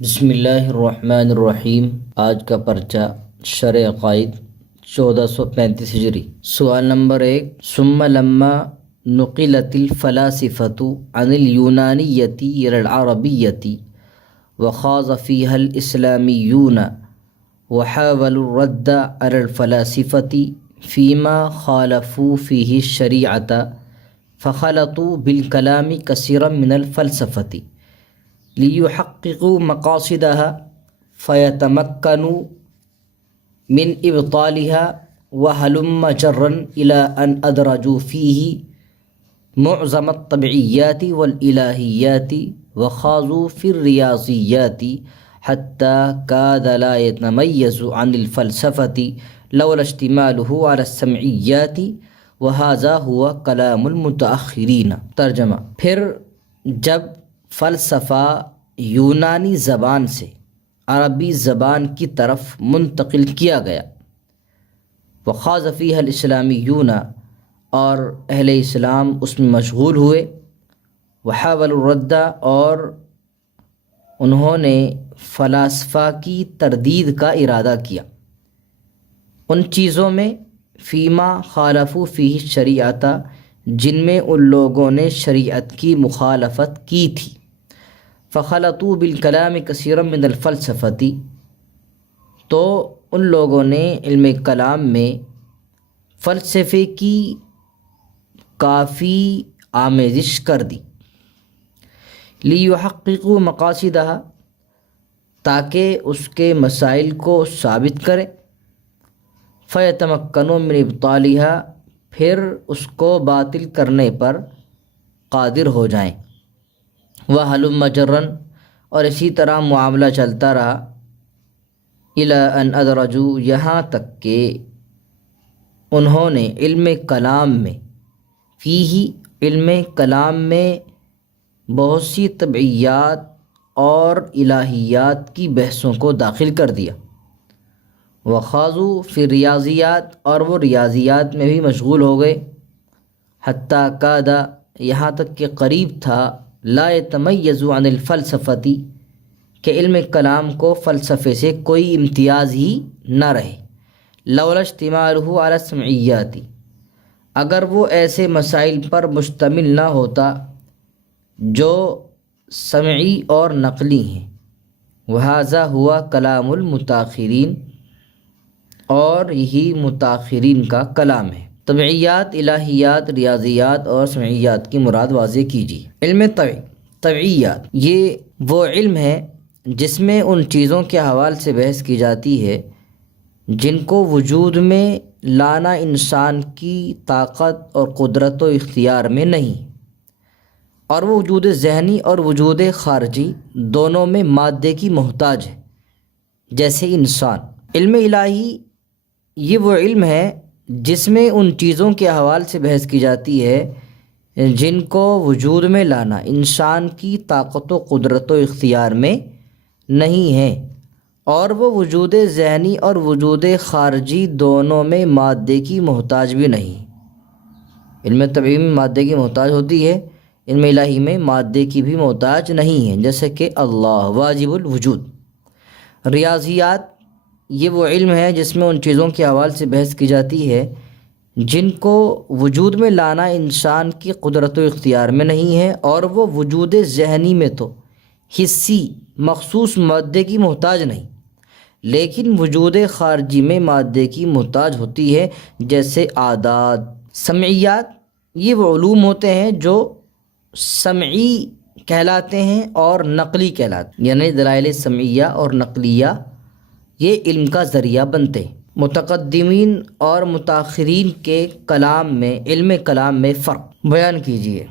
بسم اللہ الرحمن الرحیم۔ آج کا پرچہ شرح عقائد 1435 ہجری۔ سوال نمبر 1، ثم لما نقلت الفلاسفة عن اليونانیة إلى العربیة وخاض فيها الإسلاميون وحاولوا الرد على الفلاسفة فيما خالفوا فيه الشريعة فخلطوا بالكلام كثيرا من الفلسفة ليحققوا مقاصدها فيتمكنوا من إبطالها وهلم جرا إلى أن أدرجوا فيه معظم الطبيعيات والإلهيات وخاضوا في الرياضيات حتى كاد لا يتميز عن الفلسفة لولا اشتماله على السمعيات وهذا هو كلام المتأخرين۔ ترجمہ، پھر جب فلسفہ یونانی زبان سے عربی زبان کی طرف منتقل کیا گیا، وخاض فیہا الاسلامیون، اور اہل اسلام اس میں مشغول ہوئے، وحاولوا الرد، اور انہوں نے فلاسفہ کی تردید کا ارادہ کیا ان چیزوں میں فیما خالفوا فیہ الشریعۃ، جن میں ان لوگوں نے شریعت کی مخالفت کی تھی، فخلطوا بالکلام کثیرا من الفلسفۃ، تو ان لوگوں نے علم کلام میں فلسفے کی کافی آمیزش کر دی، لیحققوا مقاصدها، تاکہ اس کے مسائل کو ثابت کرے، فیتمکنوا من ابطالها، پھر اس کو باطل کرنے پر قادر ہو جائیں، وہلم جرا، اور اسی طرح معاملہ چلتا رہا، الی ان ادرجوا، یہاں تک کہ انہوں نے علم کلام میں، فیہ، علم کلام میں بہت سی طبعیات اور الہیات کی بحثوں کو داخل کر دیا، وخاضوا فی ریاضیات، اور وہ ریاضیات میں بھی مشغول ہو گئے، حتیٰ کاد، یہاں تک کہ قریب تھا، لا یتمیز عن الفلسفۃ، کہ علم کلام کو فلسفے سے کوئی امتیاز ہی نہ رہے، لولا اشتمالہ علی السمعیات، اگر وہ ایسے مسائل پر مشتمل نہ ہوتا جو سمعی اور نقلی ہیں، وہذا ہوا کلام المتاخرین، اور یہی متاخرین کا کلام ہے۔ طبعیات، الہیات، ریاضیات اور سمعیات کی مراد واضح کیجیے۔ علم طبعیات، یہ وہ علم ہے جس میں ان چیزوں کے حوالے سے بحث کی جاتی ہے جن کو وجود میں لانا انسان کی طاقت اور قدرت و اختیار میں نہیں، اور وہ وجود ذہنی اور وجود خارجی دونوں میں مادے کی محتاج ہے، جیسے انسان۔ علم الہی، یہ وہ علم ہے جس میں ان چیزوں کے حوالے سے بحث کی جاتی ہے جن کو وجود میں لانا انسان کی طاقت و قدرت و اختیار میں نہیں ہے، اور وہ وجود ذہنی اور وجود خارجی دونوں میں مادے کی محتاج بھی نہیں۔ علم طبعی میں مادے کی محتاج ہوتی ہے، علم الہی میں مادے کی بھی محتاج نہیں ہے، جیسے کہ اللہ واجب الوجود۔ ریاضیات، یہ وہ علم ہے جس میں ان چیزوں کے حوالے سے بحث کی جاتی ہے جن کو وجود میں لانا انسان کی قدرت و اختیار میں نہیں ہے، اور وہ وجود ذہنی میں تو حسی مخصوص مادے کی محتاج نہیں، لیکن وجود خارجی میں مادے کی محتاج ہوتی ہے، جیسے اعداد۔ سمعیات، یہ وہ علوم ہوتے ہیں جو سمعی کہلاتے ہیں اور نقلی کہلاتے ہیں، یعنی دلائل سمعیہ اور نقلیہ یہ علم کا ذریعہ بنتے ہیں۔ متقدمین اور متاخرین کے کلام میں، علم کلام میں فرق بیان کیجیے۔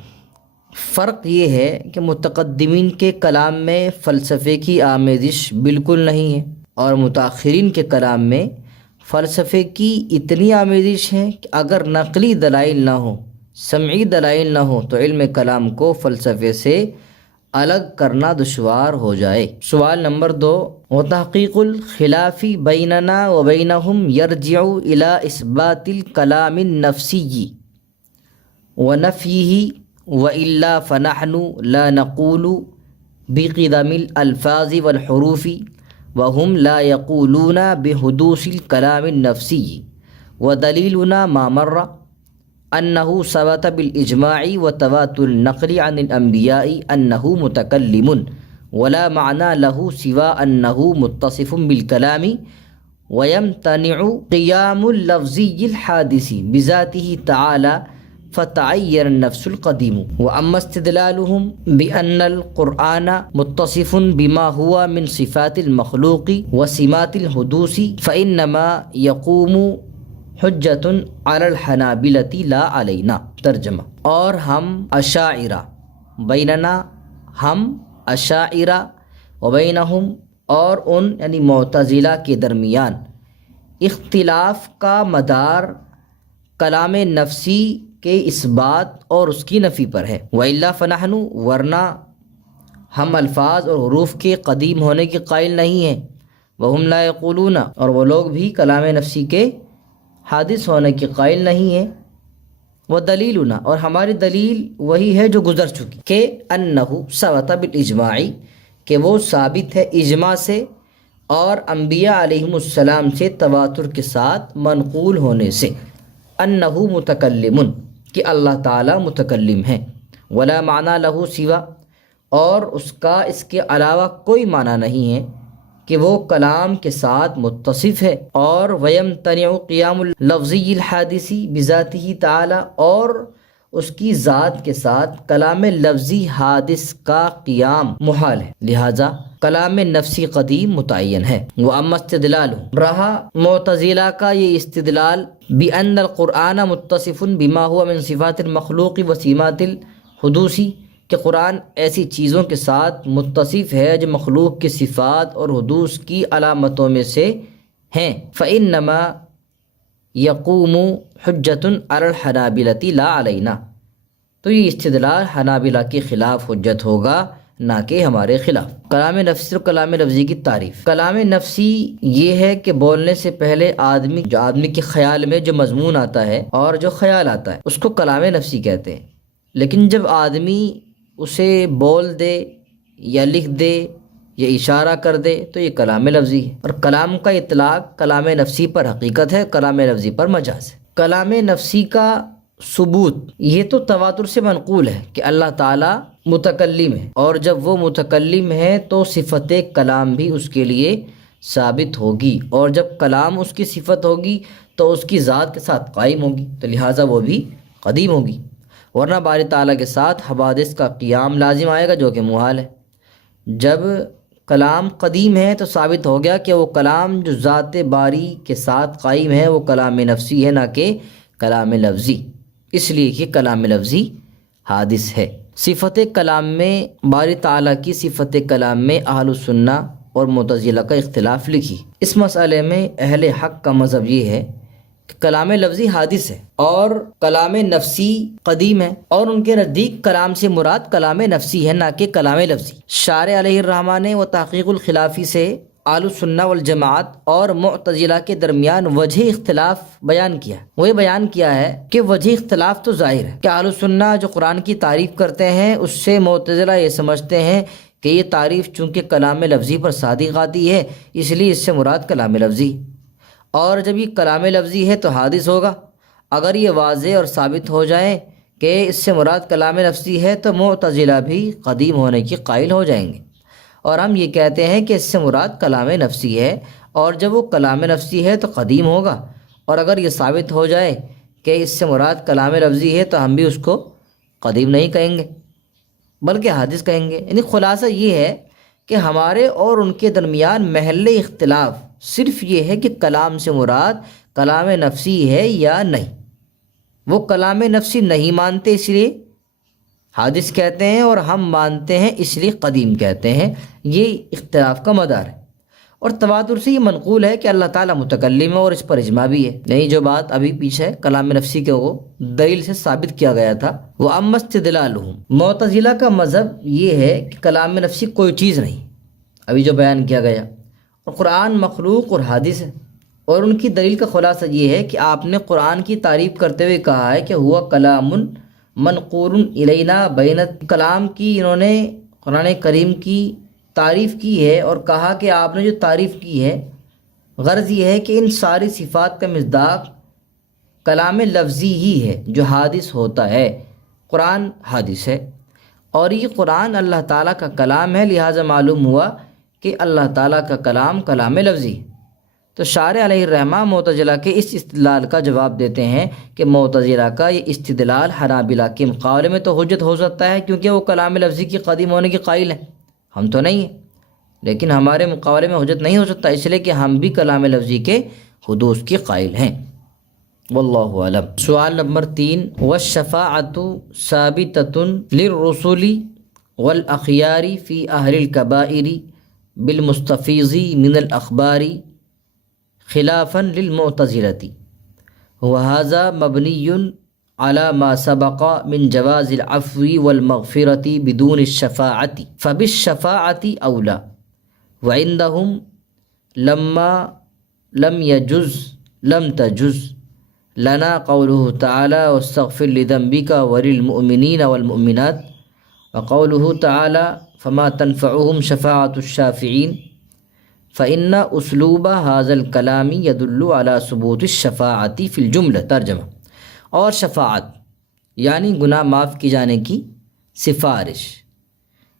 فرق یہ ہے کہ متقدمین کے کلام میں فلسفے کی آمیزش بالکل نہیں ہے، اور متاخرین کے کلام میں فلسفے کی اتنی آمیزش ہے کہ اگر نقلی دلائل نہ ہوں، سمعی دلائل نہ ہوں، تو علم کلام کو فلسفے سے الگ کرنا دشوار ہو جائے۔ سوال نمبر 2، وتحقیق الخلاف بیننا وبینہم یرجع الی اثبات الکلام النفسی ونفیہ وإلا فنحن لا نقول بقدم الألفاظ والحروف وهم لا يقولون بحدوث الكلام النفسي ودليلنا ما مر أنه ثبت بالإجماع وتواتر النقل عن الأنبياء أنه متكلم ولا معنى له سوى أنه متصف بالكلام ويمتنع قيام اللفظي الحادث بذاته تعالى فتعير النفس القديم. وأما استدلالهم بأن القرآن متصف بما هو من صفات المخلوق وسمات الحدوث فإنما يقوم حجت علی الحنابلۃ لا علینا۔ ترجمہ: اور ہم اشاعرہ بیننا، ہم اشاعرہ و بینہم اور ان یعنی معتزلہ کے درمیان اختلاف کا مدار کلام نفسی کے اثبات اور اس کی نفی پر ہے۔ وَإِلَّا فَنَحْنُ ورنہ ہم الفاظ اور حروف کے قدیم ہونے کے قائل نہیں ہیں۔ وَهُمْ لَا يَقُولُونَ اور وہ لوگ بھی کلام نفسی کے حادث ہونے کے قائل نہیں ہیں۔ وہ دلیلنا اور ہماری دلیل وہی ہے جو گزر چکی کہ انہ ثبت بالاجماع کہ وہ ثابت ہے اجماع سے اور انبیاء علیہم السلام سے تواتر کے ساتھ منقول ہونے سے، انہ متکلم کہ اللہ تعالی متکلم ہے، ولا معنی لہ سوا اور اس کا اس کے علاوہ کوئی معنی نہیں ہے کہ وہ کلام کے ساتھ متصف ہے، اور وَيَمْتَنِعُ قِيَامُ اللَّفْظِيِّ الْحَادِثِ بِذَاتِهِ تعالی اور اس کی ذات کے ساتھ کلام لفظی حادث کا قیام محال ہے، لہذا کلام نفسی قدیم متعین ہے۔ وَأَمَّا اسْتِدْلَالُ رہا معتزلہ کا یہ استدلال بِأَنَّ الْقُرْآنَ مُتَّصِفٌ بِمَا هُوَ مِنْ صِفَاتِ الْمَخْلُوقِ وَسِمَاتِ الْحُدُوثِ کہ قرآن ایسی چیزوں کے ساتھ متصف ہے جو مخلوق کی صفات اور حدوث کی علامتوں میں سے ہیں، فإنما یقوم حجت علی الحنابلۃ لا علینا تو یہ استدلال حنابلہ کے خلاف حجت ہوگا نہ کہ ہمارے خلاف۔ کلام نفسی اور کلام لفظی کی تعریف۔ کلام نفسی یہ ہے کہ بولنے سے پہلے آدمی کے خیال میں جو مضمون آتا ہے اور جو خیال آتا ہے اس کو کلام نفسی کہتے ہیں، لیکن جب آدمی اسے بول دے یا لکھ دے یا اشارہ کر دے تو یہ کلام لفظی ہے، اور کلام کا اطلاق کلام نفسی پر حقیقت ہے، کلام لفظی پر مجاز ہے۔ کلام نفسی کا ثبوت یہ تو تواتر سے منقول ہے کہ اللہ تعالیٰ متکلم ہے، اور جب وہ متکلم ہے تو صفت کلام بھی اس کے لیے ثابت ہوگی، اور جب کلام اس کی صفت ہوگی تو اس کی ذات کے ساتھ قائم ہوگی، تو لہٰذا وہ بھی قدیم ہوگی، ورنہ باری تعالیٰ کے ساتھ حوادث کا قیام لازم آئے گا جو کہ محال ہے۔ جب کلام قدیم ہے تو ثابت ہو گیا کہ وہ کلام جو ذات باری کے ساتھ قائم ہے وہ کلام نفسی ہے نہ کہ کلام لفظی، اس لیے کہ کلام لفظی حادث ہے۔ صفت کلام میں باری تعالیٰ کی صفت کلام میں اہل السنہ اور معتزلہ کا اختلاف لکھی۔ اس مسئلے میں اہل حق کا مذہب یہ ہے کہ کلام لفظی حادث ہے اور کلام نفسی قدیم ہے، اور ان کے نزدیک کلام سے مراد کلام نفسی ہے نہ کہ کلام لفظی۔ شارح علیہ الرحمٰ نے و تحقیق الخلافی سے اہل السنہ والجماعت اور معتزلہ کے درمیان وجہ اختلاف بیان کیا۔ وہ یہ بیان کیا ہے کہ وجہ اختلاف تو ظاہر ہے کہ اہل السنہ جو قرآن کی تعریف کرتے ہیں اس سے معتزلہ یہ سمجھتے ہیں کہ یہ تعریف چونکہ کلام لفظی پر صادق آتی ہے اس لیے اس سے مراد کلام لفظی، اور جب یہ کلام لفظی ہے تو حادث ہوگا۔ اگر یہ واضح اور ثابت ہو جائے کہ اس سے مراد کلام لفظی ہے تو معتزلہ بھی قدیم ہونے کی قائل ہو جائیں گے، اور ہم یہ کہتے ہیں کہ اس سے مراد کلام نفسی ہے، اور جب وہ کلام نفسی ہے تو قدیم ہوگا، اور اگر یہ ثابت ہو جائے کہ اس سے مراد کلام لفظی ہے تو ہم بھی اس کو قدیم نہیں کہیں گے بلکہ حادث کہیں گے۔ یعنی خلاصہ یہ ہے کہ ہمارے اور ان کے درمیان محل اختلاف صرف یہ ہے کہ کلام سے مراد کلام نفسی ہے یا نہیں۔ وہ کلام نفسی نہیں مانتے اس لیے حادث کہتے ہیں، اور ہم مانتے ہیں اس لیے قدیم کہتے ہیں۔ یہ اختلاف کا مدار ہے، اور تواتر سے یہ منقول ہے کہ اللہ تعالیٰ متکلم ہے، اور اس پر اجماع بھی ہے۔ نہیں جو بات ابھی پیچھے کلام نفسی کے وہ دلیل سے ثابت کیا گیا تھا۔ وہ اما استدلالہم معتزلہ کا مذہب یہ ہے کہ کلام نفسی کوئی چیز نہیں، ابھی جو بیان کیا گیا، اور قرآن مخلوق اور حادث ہے، اور ان کی دلیل کا خلاصہ یہ ہے کہ آپ نے قرآن کی تعریف کرتے ہوئے کہا ہے کہ ہوا کلام منقول الینا بین کلام کی انہوں نے قرآن کریم کی تعریف کی ہے اور کہا کہ آپ نے جو تعریف کی ہے، غرض یہ ہے کہ ان ساری صفات کا مصداق کلام لفظی ہی ہے جو حادث ہوتا ہے۔ قرآن حادث ہے اور یہ قرآن اللہ تعالیٰ کا کلام ہے، لہٰذا معلوم ہوا کہ اللہ تعالیٰ کا کلام کلام لفظی ہے۔ تو شارح علیہ الرحمہ معتزلہ کے اس استدلال کا جواب دیتے ہیں کہ معتزلہ کا یہ استدلال حنابلہ کے مقابلے میں تو حجت ہو سکتا ہے، کیونکہ وہ کلام لفظی کی قدیم ہونے کے قائل ہیں، ہم تو نہیں ہیں، لیکن ہمارے مقابلے میں حجت نہیں ہو سکتا، اس لیے کہ ہم بھی کلام لفظی کے حدوث کے قائل ہیں۔ واللہ اعلم۔ سوال نمبر 3، والشفاعۃ ثابتۃ للرسل والاخیار فی اہل الکبائر بالمستفیض من الاخبار خلافا للمعتزلة وهذا مبنی على ما سبق من جواز العفو والمغفرة بدون الشفاعة فبالشفاعة أولى وعندهم لم تجز لنا قوله تعالى واستغفر لذنبك وللمؤمنين والمؤمنات وقوله تعالى فما تنفعهم شفاعة الشافعين فإن أسلوب هذا الكلام يدل على ثبوت الشفاعة في الجملة۔ ترجمہ، اور شفاعت یعنی گناہ معاف کی جانے کی سفارش،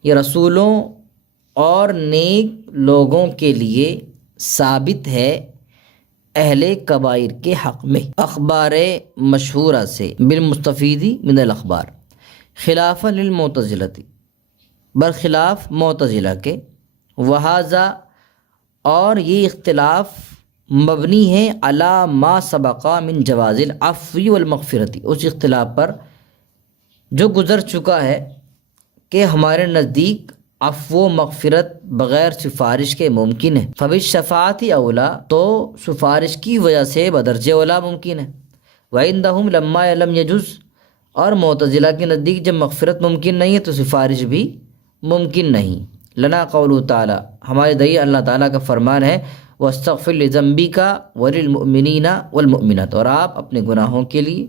یہ رسولوں اور نیک لوگوں کے لیے ثابت ہے اہل کبائر کے حق میں اخبار مشہورہ سے، بالمستفیض من الاخبار، خلافا للمعتزلة، برخلاف معتزلہ کے، وہذا اور یہ اختلاف مبنی ہے علی ما سبق من جواز العفو والمغفرت، اس اختلاف پر جو گزر چکا ہے کہ ہمارے نزدیک عفو و مغفرت بغیر سفارش کے ممکن ہے، فبالشفاعۃ اولا، تو سفارش کی وجہ سے بدرجہ اولا ممکن ہے، وعندہم لما لم یجز، اور معتزلہ کے نزدیک جب مغفرت ممکن نہیں ہے تو سفارش بھی ممکن نہیں۔ لنا قول تعالیٰ، ہمارے دلیل اللہ تعالیٰ کا فرمان ہے، واستغفر لذنبک وللمؤمنین والمؤمنات، اور آپ اپنے گناہوں کے لیے،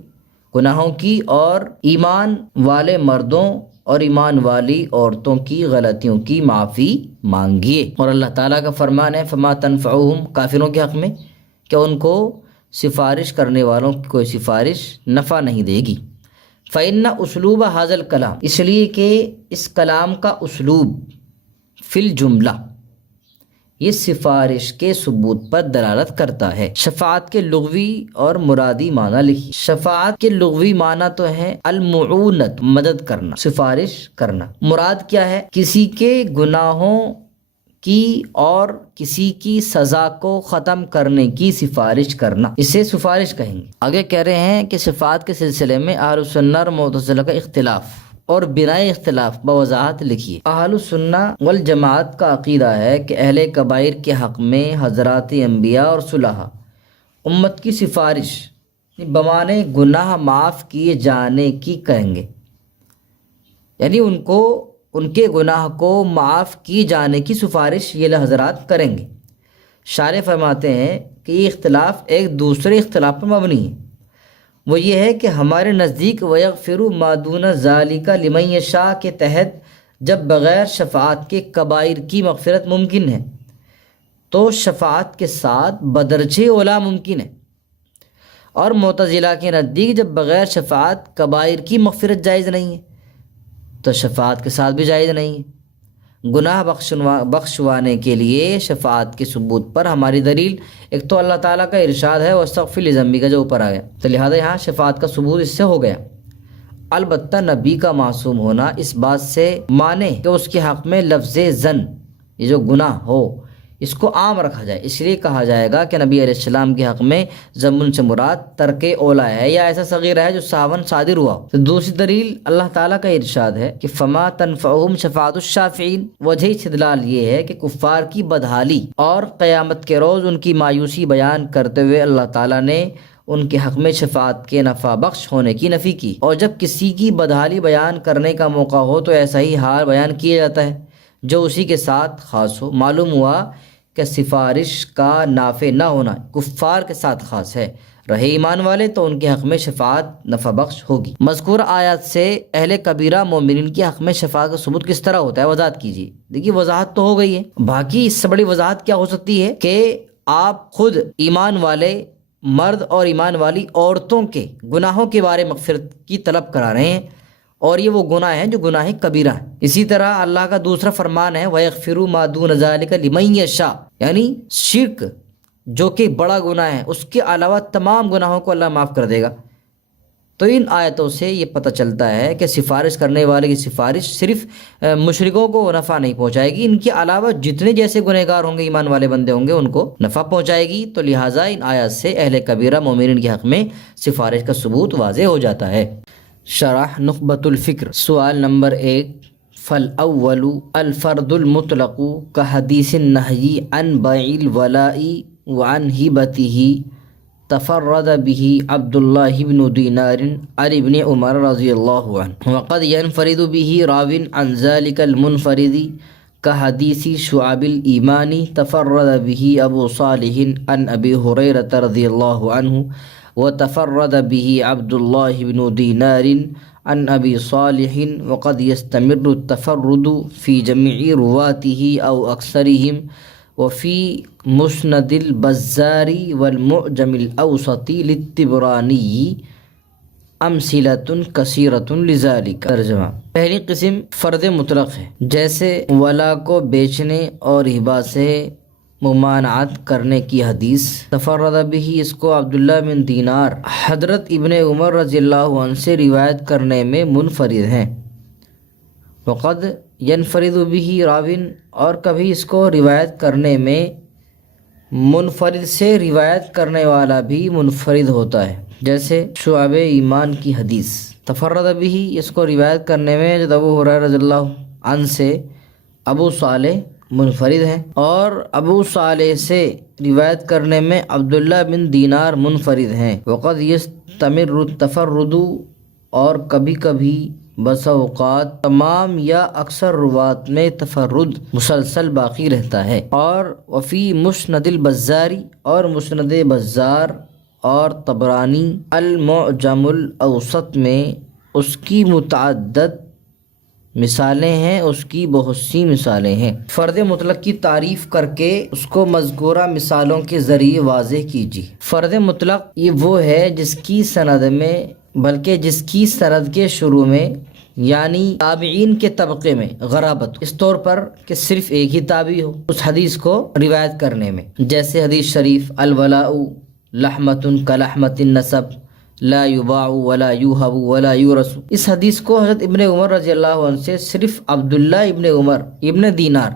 گناہوں کی اور ایمان والے مردوں اور ایمان والی عورتوں کی غلطیوں کی معافی مانگیے۔ اور اللہ تعالیٰ کا فرمان ہے، فما تنفعهم، کافروں کے حق میں کہ ان کو سفارش کرنے والوں کی کوئی سفارش نفع نہیں دے گی۔ فإن اسلوب هذا الکلام، اس لیے کہ اس کلام کا اسلوب فی الجملہ یہ سفارش کے ثبوت پر دلالت کرتا ہے۔ شفاعت کے لغوی اور مرادی معنی لکھی۔ شفاعت کے لغوی معنی تو ہے المعونت، مدد کرنا، سفارش کرنا۔ مراد کیا ہے؟ کسی کے گناہوں کی اور کسی کی سزا کو ختم کرنے کی سفارش کرنا، اسے سفارش کہیں گے۔ آگے کہہ رہے ہیں کہ شفاعت کے سلسلے میں اہل سنہ اور معتزلہ کا اختلاف اور بناء اختلاف بوضاحت لکھیے۔ اہل سنہ والجماعت کا عقیدہ ہے کہ اہل کبائر کے حق میں حضرات انبیاء اور صلحاء امت کی سفارش بمانے گناہ معاف کیے جانے کی کہیں گے، یعنی ان کو ان کے گناہ کو معاف کیے جانے کی سفارش یہ حضرات کریں گے۔ شارح فرماتے ہیں کہ یہ اختلاف ایک دوسرے اختلاف پر مبنی ہے، وہ یہ ہے کہ ہمارے نزدیک وَيَغْفِرُ مَا دُونَ ذَلِكَ لِمَن يَشَاء کے تحت جب بغیر شفاعت کے کبائر کی مغفرت ممکن ہے تو شفاعت کے ساتھ بدرجہ اولا ممکن ہے، اور معتزلہ کے نزدیک جب بغیر شفاعت کبائر کی مغفرت جائز نہیں ہے تو شفاعت کے ساتھ بھی جائز نہیں ہے۔ گناہ بخشوانے کے لیے شفاعت کے ثبوت پر ہماری دلیل ایک تو اللہ تعالیٰ کا ارشاد ہے واستغفر لذنبک کا جو اوپر آ گیا، تو لہٰذا یہاں شفاعت کا ثبوت اس سے ہو گیا۔ البتہ نبی کا معصوم ہونا اس بات سے مانے کہ اس کے حق میں لفظ زن، یہ جو گناہ ہو، اس کو عام رکھا جائے، اس لیے کہا جائے گا کہ نبی علیہ السلام کے حق میں ضمن سے مراد ترک اولا ہے یا ایسا صغیرہ ہے جو ساون صادر ہوا۔ تو دوسری دلیل اللہ تعالیٰ کا ارشاد ہے کہ فما تنفعهم شفاعت الشافعین، وجہ استدلال یہ ہے کہ کفار کی بدحالی اور قیامت کے روز ان کی مایوسی بیان کرتے ہوئے اللہ تعالیٰ نے ان کے حق میں شفاعت کے نفع بخش ہونے کی نفی کی، اور جب کسی کی بدحالی بیان کرنے کا موقع ہو تو ایسا ہی حال بیان کیا جاتا ہے جو اسی کے ساتھ خاص ہو۔ معلوم ہوا کہ سفارش کا نافع نہ ہونا کفار کے ساتھ خاص ہے، رہے ایمان والے تو ان کے حق میں شفاعت نفع بخش ہوگی۔ مذکورہ آیات سے اہل کبیرہ مومنین کے حق میں شفاعت کا ثبوت کس طرح ہوتا ہے، وضاحت کیجیے۔ دیکھیے وضاحت تو ہو گئی ہے، باقی اس سے بڑی وضاحت کیا ہو سکتی ہے کہ آپ خود ایمان والے مرد اور ایمان والی عورتوں کے گناہوں کے بارے مغفرت کی طلب کرا رہے ہیں، اور یہ وہ گناہ ہیں جو گناہ کبیرہ ہیں۔ اسی طرح اللہ کا دوسرا فرمان ہے وَيَغْفِرُ مَا دُونَ ذَلِكَ لِمَن يَشَاءُ، یعنی شرک جو کہ بڑا گناہ ہے اس کے علاوہ تمام گناہوں کو اللہ معاف کر دے گا۔ تو ان آیتوں سے یہ پتہ چلتا ہے کہ سفارش کرنے والے کی سفارش صرف مشرکوں کو نفع نہیں پہنچائے گی، ان کے علاوہ جتنے جیسے گنہگار ہوں گے، ایمان والے بندے ہوں گے، ان کو نفع پہنچائے گی۔ تو لہٰذا ان آیات سے اہل کبیرہ مومنین کے حق میں سفارش کا ثبوت واضح ہو جاتا ہے۔ شرح نخبۃ الفکر، سوال نمبر 1، فالأول الفرد المطلق كحديث النهي عن بيع الولاء وعن هبته تفرد به عبد الله بن دينار عن ابن عمر رضي الله عنه، وقد ينفرد به راو عن ذلك المنفرد كحديث شعب الإيمان تفرد به أبو صالح عن أبي هريرة رضي الله عنه، وتفرد به عبد الله بن دينار عن أبي صالح، وقد يستمر التفرد في جميع رواته أو أكثرهم، وفي مسند البزار والمعجم الأوسط للطبراني امثلۃ کثیرۃ لذالک۔ ترجمہ، پہلی قسم فرد مطلق ہے، جیسے ولا کو بیچنے اور ہبہ سے ممانعت کرنے کی حدیث۔ تفرد بھی، اس کو عبداللہ بن دینار حضرت ابن عمر رضی اللہ عنہ سے روایت کرنے میں منفرد ہیں۔ وقد ینفرد بھی راوین، اور کبھی اس کو روایت کرنے میں منفرد سے روایت کرنے والا بھی منفرد ہوتا ہے، جیسے شعب ایمان کی حدیث۔ تفرد بھی، اس کو روایت کرنے میں جو ابو ہریرہ رضی اللہ عنہ سے ابو صالح منفرد ہیں، اور ابو صالح سے روایت کرنے میں عبداللہ بن دینار منفرد ہیں۔ وقد یستمر التفرد، اور کبھی کبھی بسا اوقات تمام یا اکثر روات میں تفرد مسلسل باقی رہتا ہے۔ اور وفی مسند البزاری، اور مسند بزار اور طبرانی المعجم الاوسط میں اس کی متعدد مثالیں ہیں، اس کی بہت سی مثالیں ہیں۔ فرد مطلق کی تعریف کر کے اس کو مذکورہ مثالوں کے ذریعے واضح کیجیے۔ فرد مطلق یہ وہ ہے جس کی سند میں، بلکہ جس کی سند کے شروع میں یعنی تابعین کے طبقے میں غرابت، اس طور پر کہ صرف ایک ہی تابعی ہو اس حدیث کو روایت کرنے میں، جیسے حدیث شریف الولاء لحمۃ کلحمۃ النسب لا یباع ولا یوہب ولا یورث۔ اس حدیث کو حضرت ابن عمر رضی اللہ عنہ سے صرف عبداللہ ابن عمر ابن دینار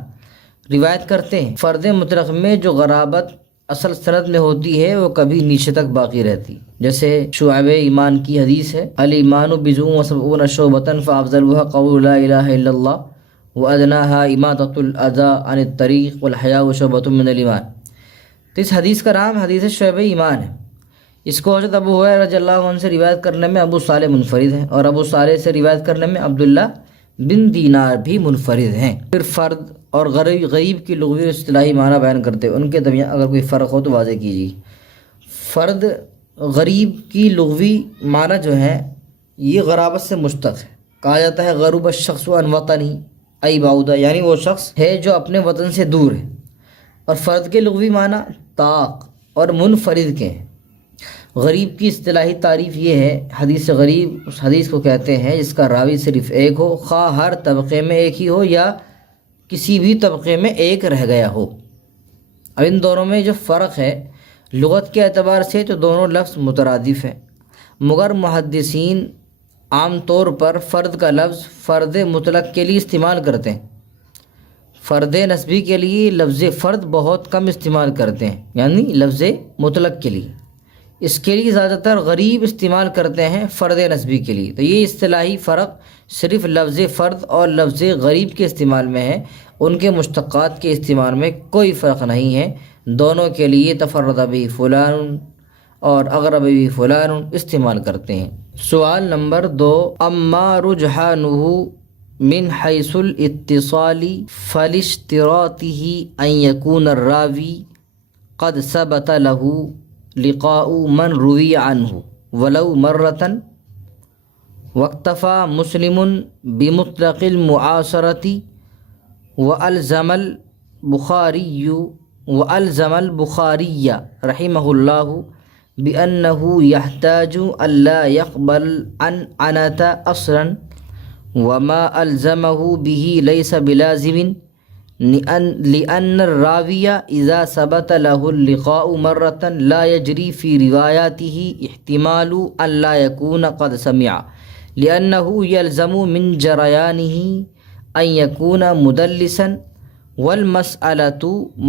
روایت کرتے ہیں۔ فرد مطلق میں جو غرابت اصل سند میں ہوتی ہے وہ کبھی نیچے تک باقی رہتی، جیسے شعب ایمان کی حدیث ہے الایمان بضع وسبعون شعبۃ فافضلها قول لا الہ الا اللہ وادناها اماطۃ الاذى عن الطریق والحیاء شعبۃ من الایمان۔ تو اس حدیث کا نام حدیث شعب ایمان ہے۔ اس کو حضرت ابو ہریرہ رضی اللہ عنہ سے روایت کرنے میں ابو صالح منفرد ہیں، اور ابو صالح سے روایت کرنے میں عبداللہ بن دینار بھی منفرد ہیں۔ پھر فرد اور غریب کی لغوی اور اصطلاحی معنی بیان کرتے ہیں، ان کے درمیان اگر کوئی فرق ہو تو واضح کیجیے۔ فرد غریب کی لغوی معنی جو ہے یہ غرابت سے مشتق ہے، کہا جاتا ہے غرب الشخص عن وطنی ای بعودہ، یعنی وہ شخص ہے جو اپنے وطن سے دور ہے۔ اور فرد کے لغوی معنی طاق اور منفرد کے ہیں۔ غریب کی اصطلاحی تعریف یہ ہے، حدیث غریب اس حدیث کو کہتے ہیں جس کا راوی صرف ایک ہو، خواہ ہر طبقے میں ایک ہی ہو یا کسی بھی طبقے میں ایک رہ گیا ہو۔ اب ان دونوں میں جو فرق ہے لغت کے اعتبار سے تو دونوں لفظ مترادف ہیں، مگر محدثین عام طور پر فرد کا لفظ فرد مطلق کے لیے استعمال کرتے ہیں، فرد نسبی کے لیے لفظ فرد بہت کم استعمال کرتے ہیں، یعنی لفظ مطلق کے لیے اس کے لیے زیادہ تر غریب استعمال کرتے ہیں فرد نسبی کے لیے۔ تو یہ اصطلاحی فرق صرف لفظ فرد اور لفظ غریب کے استعمال میں ہے، ان کے مشتقات کے استعمال میں کوئی فرق نہیں ہے۔ دونوں کے لیے تفرد بھی فلان اور اغرب بھی فلان استعمال کرتے ہیں۔ سوال نمبر 2، اما رجحانہ من حیث الاتصال فلاشتراطہ ان یکون الراوی قد ثبت له لقاء من روی عنہ ولو مرة واکتفى مسلم بمطلق المعاصرة وألزم البخاري رحمه الله بأنه يحتاج ألا يقبل عنعنة أصلا وما ألزمه به ليس بلازم لأن الراوي إذا ثبت له اللقاء مرة لا يجري في رواياته احتمال أن لا يكون قد سمع لأنه يلزم من جريانه أن يكون مدلسا والمسألة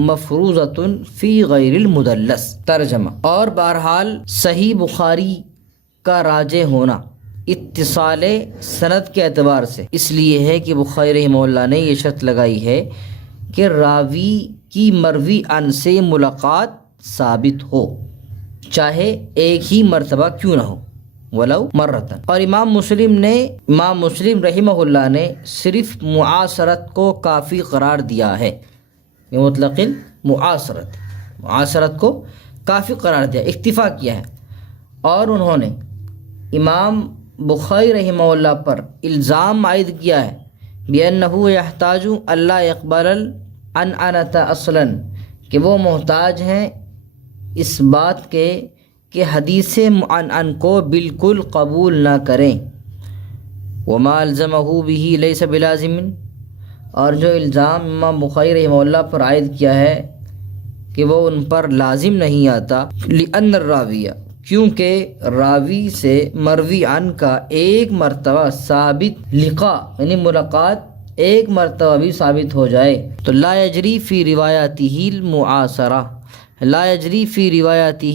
مفروضة في غير المدلس۔ ترجمہ، اور بہرحال صحیح بخاری کا راجح ہونا اتصال سند کے اعتبار سے اس لیے ہے کہ بخاری رحمہ اللہ نے یہ شرط لگائی ہے کہ راوی کی مروی عن سے ملاقات ثابت ہو، چاہے ایک ہی مرتبہ کیوں نہ ہو، ولو مرتن۔ اور امام مسلم رحمہ اللہ نے صرف معاصرت کو کافی قرار دیا ہے، یہ مطلق معاصرت کو کافی قرار دیا، اکتفا کیا ہے، اور انہوں نے امام بخاری رحمہ اللہ پر الزام عائد کیا ہے بِأَنَّهُ يَحْتَاجُ أَلَّا يَقْبَلَ الْعَنْعَنَةَ أَصْلًا، کہ وہ محتاج ہیں اس بات کے کہ حدیث معنعن کو بالکل قبول نہ کریں، وَمَا أَلْزَمَهُ بِهِ لَيْسَ بِلَازِمٍ، اور جو الزام امام بخاری رحمہ اللہ پر عائد کیا ہے کہ وہ ان پر لازم نہیں آتا، لِأَنَّ الرَّاوِيَ، کیونکہ راوی سے مروی عن کا ایک مرتبہ ثابت لقاء یعنی ملاقات ایک مرتبہ بھی ثابت ہو جائے تو لا یجری فی روایاتہ المعاصرہ، لا یجری فی روایاتہ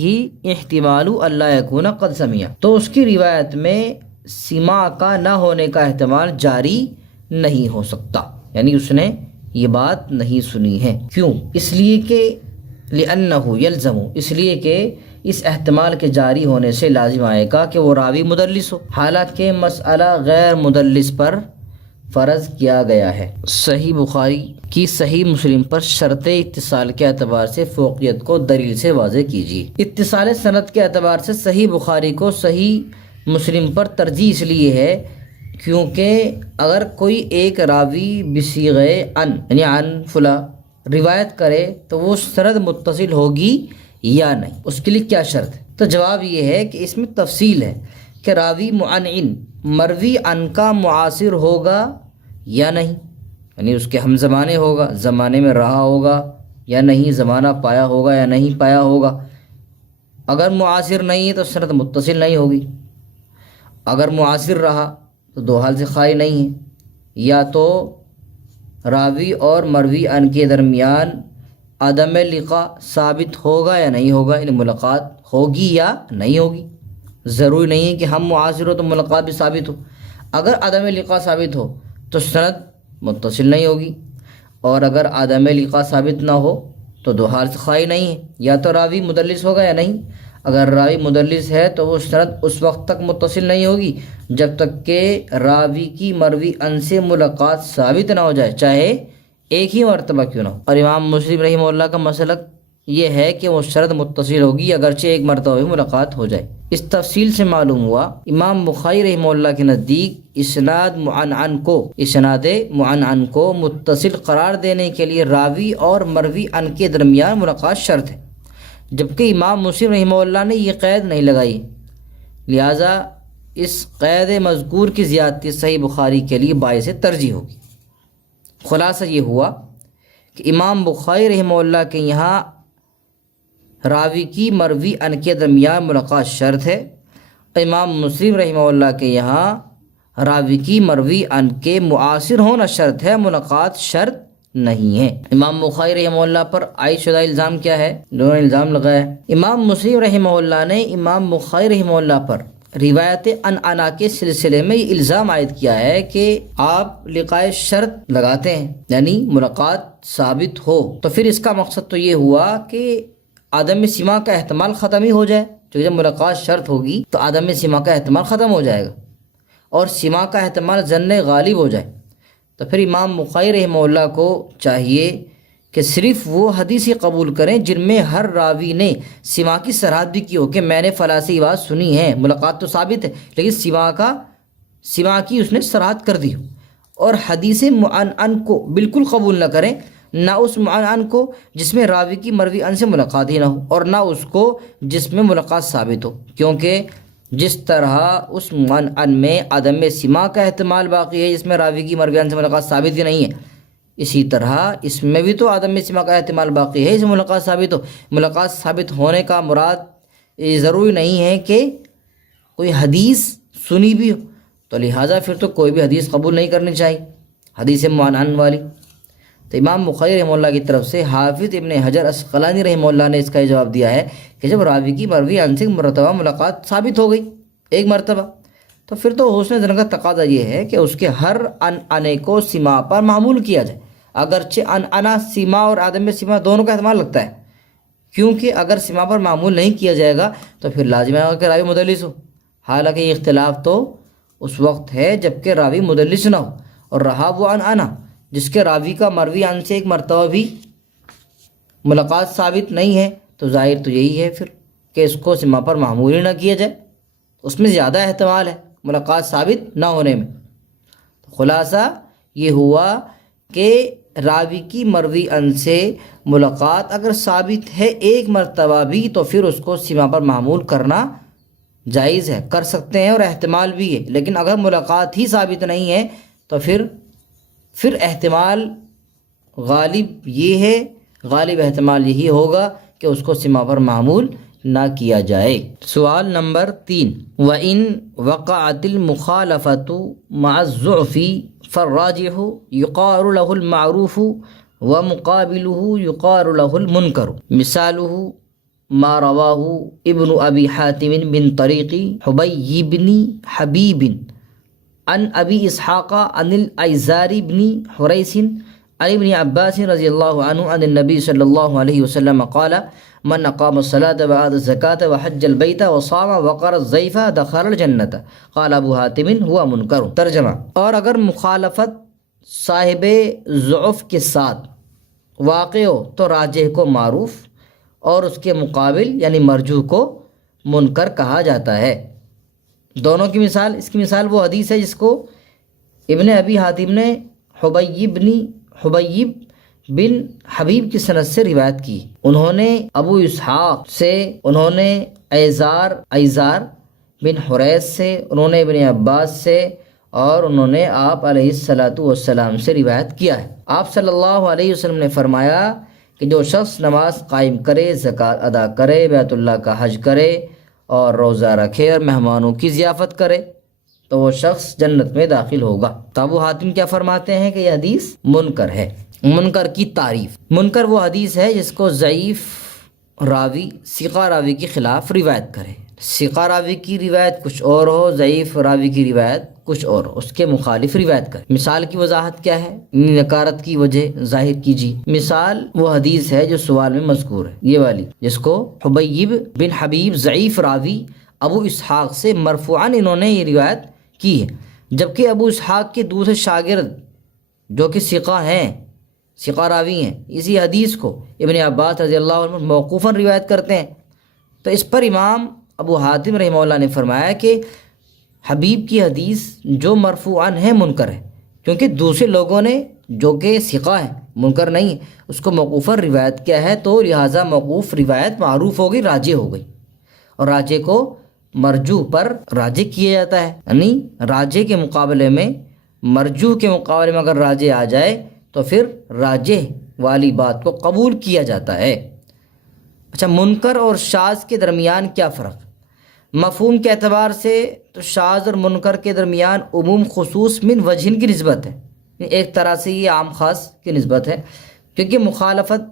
احتمال اللہ یکون قد سمع، تو اس کی روایت میں سماع کا نہ ہونے کا احتمال جاری نہیں ہو سکتا، یعنی اس نے یہ بات نہیں سنی ہے۔ کیوں؟ اس لیے کہ لأنہ یلزم، اس لیے کہ اس احتمال کے جاری ہونے سے لازم آئے گا کہ وہ راوی مدلس ہو، حالانکہ مسئلہ غیر مدلس پر فرض کیا گیا ہے۔ صحیح بخاری کی صحیح مسلم پر شرط اتصال کے اعتبار سے فوقیت کو دلیل سے واضح کیجیے۔ اتصال سند کے اعتبار سے صحیح بخاری کو صحیح مسلم پر ترجیح اس لیے ہے کیونکہ اگر کوئی ایک راوی بصیغہ عن یعنی عن فلاں روایت کرے تو وہ سند متصل ہوگی یا نہیں، اس کے لیے کیا شرط ہے؟ تو جواب یہ ہے کہ اس میں تفصیل ہے کہ راوی معنعن مروی عن کا معاصر ہوگا یا نہیں، یعنی اس کے ہم زمانے ہوگا، زمانے میں رہا ہوگا یا نہیں، زمانہ پایا ہوگا یا نہیں پایا ہوگا۔ اگر معاصر نہیں ہے تو سند متصل نہیں ہوگی، اگر معاصر رہا تو دو حال سے خالی نہیں ہے، یا تو راوی اور مروی عن کے درمیان عدم لقاء ثابت ہوگا یا نہیں ہوگا، یعنی ملاقات ہوگی یا نہیں ہوگی۔ ضروری نہیں ہے کہ ہم معاصر ہو تو ملاقات بھی ثابت ہو، اگر عدم لقاء ثابت ہو تو سند متصل نہیں ہوگی، اور اگر عدم لقاء ثابت نہ ہو تو دو حال سے خالی نہیں ہے، یا تو راوی مدلس ہوگا یا نہیں، اگر راوی مدلس ہے تو وہ سند اس وقت تک متصل نہیں ہوگی جب تک کہ راوی کی مروی عن سے ملاقات ثابت نہ ہو جائے، چاہے ایک ہی مرتبہ کیوں نہ ہو۔ اور امام مسلم رحمہ اللہ کا مسلک یہ ہے کہ وہ شرط متصل ہوگی اگرچہ ایک مرتبہ بھی ملاقات ہو جائے۔ اس تفصیل سے معلوم ہوا امام بخاری رحمہ اللہ کے نزدیک اسناد معنعن کو متصل قرار دینے کے لیے راوی اور مروی عن کے درمیان ملاقات شرط ہے، جبکہ امام مسلم رحمہ اللہ نے یہ قید نہیں لگائی، لہٰذا اس قید مذکور کی زیادتی صحیح بخاری کے لیے باعث ترجیح ہوگی۔ خلاصہ یہ ہوا کہ امام بخاری رحمہ اللہ کے یہاں راوی کی مروی عن کے درمیان ملاقات شرط ہے، امام مسلم رحمہ اللہ کے یہاں راوی کی مروی عن کے معاصر ہونا شرط ہے، ملاقات شرط نہیں ہے۔ امام بخاری رحمہ اللہ پر عائد شدہ الزام کیا ہے؟ دونوں الزام لگایا ہے۔ امام مسلم رحمہ اللہ نے امام بخاری رحمہ اللہ پر روایت عنعنہ کے سلسلے میں یہ الزام عائد کیا ہے کہ آپ لقاء شرط لگاتے ہیں، یعنی ملاقات ثابت ہو، تو پھر اس کا مقصد تو یہ ہوا کہ عدم سماع کا احتمال ختم ہی ہو جائے، جو جب ملاقات شرط ہوگی تو عدم سماع کا احتمال ختم ہو جائے گا اور سماع کا احتمال ظن غالب ہو جائے، تو پھر امام بخاری رحمہ اللہ کو چاہیے کہ صرف وہ حدیث قبول کریں جن میں ہر راوی نے سماع کی صراحت بھی کی ہو کہ میں نے فلاں سے یہ بات سنی ہے، ملاقات تو ثابت ہے لیکن سماع کی اس نے صراحت کر دی ہو۔ اور حدیث معنعن کو بالکل قبول نہ کریں، نہ اس معنعن کو جس میں راوی کی مروی ان سے ملاقات ہی نہ ہو، اور نہ اس کو جس میں ملاقات ثابت ہو، کیونکہ جس طرح اس معنعن میں عدم سماع کا احتمال باقی ہے جس میں راوی کی مروی ان سے ملاقات ثابت ہی نہیں ہے، اسی طرح اس میں بھی تو عدم سماع کا احتمال باقی ہے اس میں ملاقات ثابت ہو۔ ملاقات ثابت ہونے کا مراد یہ ضروری نہیں ہے کہ کوئی حدیث سنی بھی ہو، تو لہٰذا پھر تو کوئی بھی حدیث قبول نہیں کرنی چاہیے حدیث معنعن والی۔ تو امام بخاری رحمہ اللہ کی طرف سے حافظ ابن حجر عسقلانی رحمہ اللہ نے اس کا جواب دیا ہے کہ جب راوی کی مروی ان سے مرتبہ ملاقات ثابت ہو گئی ایک مرتبہ، تو پھر تو حسن ظن کا تقاضا یہ ہے کہ اس کے ہر انعنے کو سماع پر معمول کیا جائے، اگرچہ انعنا سماع اور عدم سماع دونوں کا احتمال لگتا ہے، کیونکہ اگر سماع پر معمول نہیں کیا جائے گا تو پھر لازم ہے کہ راوی مدلس ہو، حالانکہ یہ اختلاف تو اس وقت ہے جب کہ راوی مدلس نہ ہو، اور رہا وہ انعنا جس کے راوی کا مروی ان سے ایک مرتبہ بھی ملاقات ثابت نہیں ہے، تو ظاہر تو یہی ہے پھر کہ اس کو سماع پر معمول ہی نہ کیا جائے، اس میں زیادہ احتمال ہے ملاقات ثابت نہ ہونے میں۔ خلاصہ یہ ہوا کہ راوی کی مروی ان سے ملاقات اگر ثابت ہے ایک مرتبہ بھی تو پھر اس کو سماع پر معمول کرنا جائز ہے، کر سکتے ہیں اور احتمال بھی ہے، لیکن اگر ملاقات ہی ثابت نہیں ہے تو پھر احتمال غالب یہ ہے، غالب احتمال یہی ہوگا کہ اس کو سماع پر معمول نہ کیا جائے۔ سوال نمبر 3، وَإِن وَقَعَتِ الْمُخَالَفَةُ مَعَ الضُّعْفِ فَالرَّاجِحُ يُقَارُ لَهُ الْمَعْرُوفُ وَمُقَابِلُهُ يُقَارُ لَهُ الْمُنْكَرُ، مثالُهُ ما رواه ابن ابی حاتم بن طریق حبی بن حبیب عن ابی اسحاق عن الایزار بن حریث عن ابن عباس رضی اللہ عنہ عن النبی صلی اللہ علیہ وسلم قال من اقام الصلاة وآتى الزکاة وحج البیت وصام وقر الضیف دخل الجنة قال ابو حاتم هو منکر۔ ترجمہ، اور اگر مخالفت صاحب ضعف کے ساتھ واقع ہو تو راجح کو معروف اور اس کے مقابل یعنی مرجوح کو منکر کہا جاتا ہے۔ دونوں کی مثال، اس کی مثال وہ حدیث ہے جس کو ابن ابی حاتم نے حبیب بن حبیب کی سند سے روایت کی۔ انہوں نے ابو اسحاق سے، انہوں نے ایزار بن حریث سے، انہوں نے ابن عباس سے، اور انہوں نے آپ علیہ السلام سے روایت کیا ہے۔ آپ صلی اللہ علیہ وسلم نے فرمایا کہ جو شخص نماز قائم کرے، زکوٰۃ ادا کرے، بیت اللہ کا حج کرے اور روزہ رکھے اور مہمانوں کی ضیافت کرے تو وہ شخص جنت میں داخل ہوگا۔ تو ابو حاتم کیا فرماتے ہیں کہ یہ حدیث منکر ہے۔ منکر کی تعریف، منکر وہ حدیث ہے جس کو ضعیف راوی ثقہ راوی کے خلاف روایت کرے، ثقہ راوی کی روایت کچھ اور ہو، ضعیف راوی کی روایت کچھ اور ہو، اس کے مخالف روایت کرے۔ مثال کی وضاحت کیا ہے؟ نکارت کی وجہ ظاہر کیجیے۔ مثال وہ حدیث ہے جو سوال میں مذکور ہے، یہ والی جس کو حبیب بن حبیب ضعیف راوی ابو اسحاق سے مرفوعاً انہوں نے یہ روایت کی ہے، جبکہ ابو اسحاق کے دوسرے شاگرد جو کہ ثقہ راوی ہیں، اسی حدیث کو ابن عباس رضی اللہ عنہ موقوفاً روایت کرتے ہیں۔ تو اس پر امام ابو حاتم رحمہ اللہ نے فرمایا کہ حبیب کی حدیث جو مرفوعاً ہے منکر ہے، کیونکہ دوسرے لوگوں نے جو کہ ثقہ ہیں، منکر نہیں ہے، اس کو موقوفاً روایت کیا ہے، تو لہٰذا موقوف روایت معروف ہو گئی، راجح ہو گئی، اور راجح کو مرجوح پر راجح کیا جاتا ہے، یعنی راجح کے مقابلے میں، مرجوح کے مقابلے میں اگر راجح آ جائے تو پھر راجح والی بات کو قبول کیا جاتا ہے۔ اچھا، منکر اور شاذ کے درمیان کیا فرق؟ مفہوم کے اعتبار سے تو شاذ اور منکر کے درمیان عموم خصوص من وجہن کی نسبت ہے، ایک طرح سے یہ عام خاص کی نسبت ہے، کیونکہ مخالفت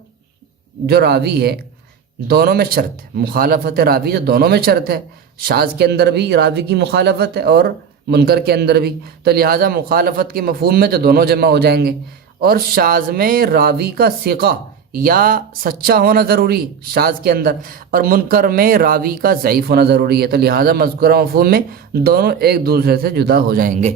جو راوی ہے دونوں میں شرط ہے، مخالفت راوی جو دونوں میں شرط ہے، شاذ کے اندر بھی راوی کی مخالفت ہے اور منکر کے اندر بھی، تو لہٰذا مخالفت کے مفہوم میں تو دونوں جمع ہو جائیں گے، اور شاذ میں راوی کا ثقہ یا سچا ہونا ضروری ہے شاذ کے اندر، اور منکر میں راوی کا ضعیف ہونا ضروری ہے، تو لہٰذا مذکورہ مفہوم میں دونوں ایک دوسرے سے جدا ہو جائیں گے۔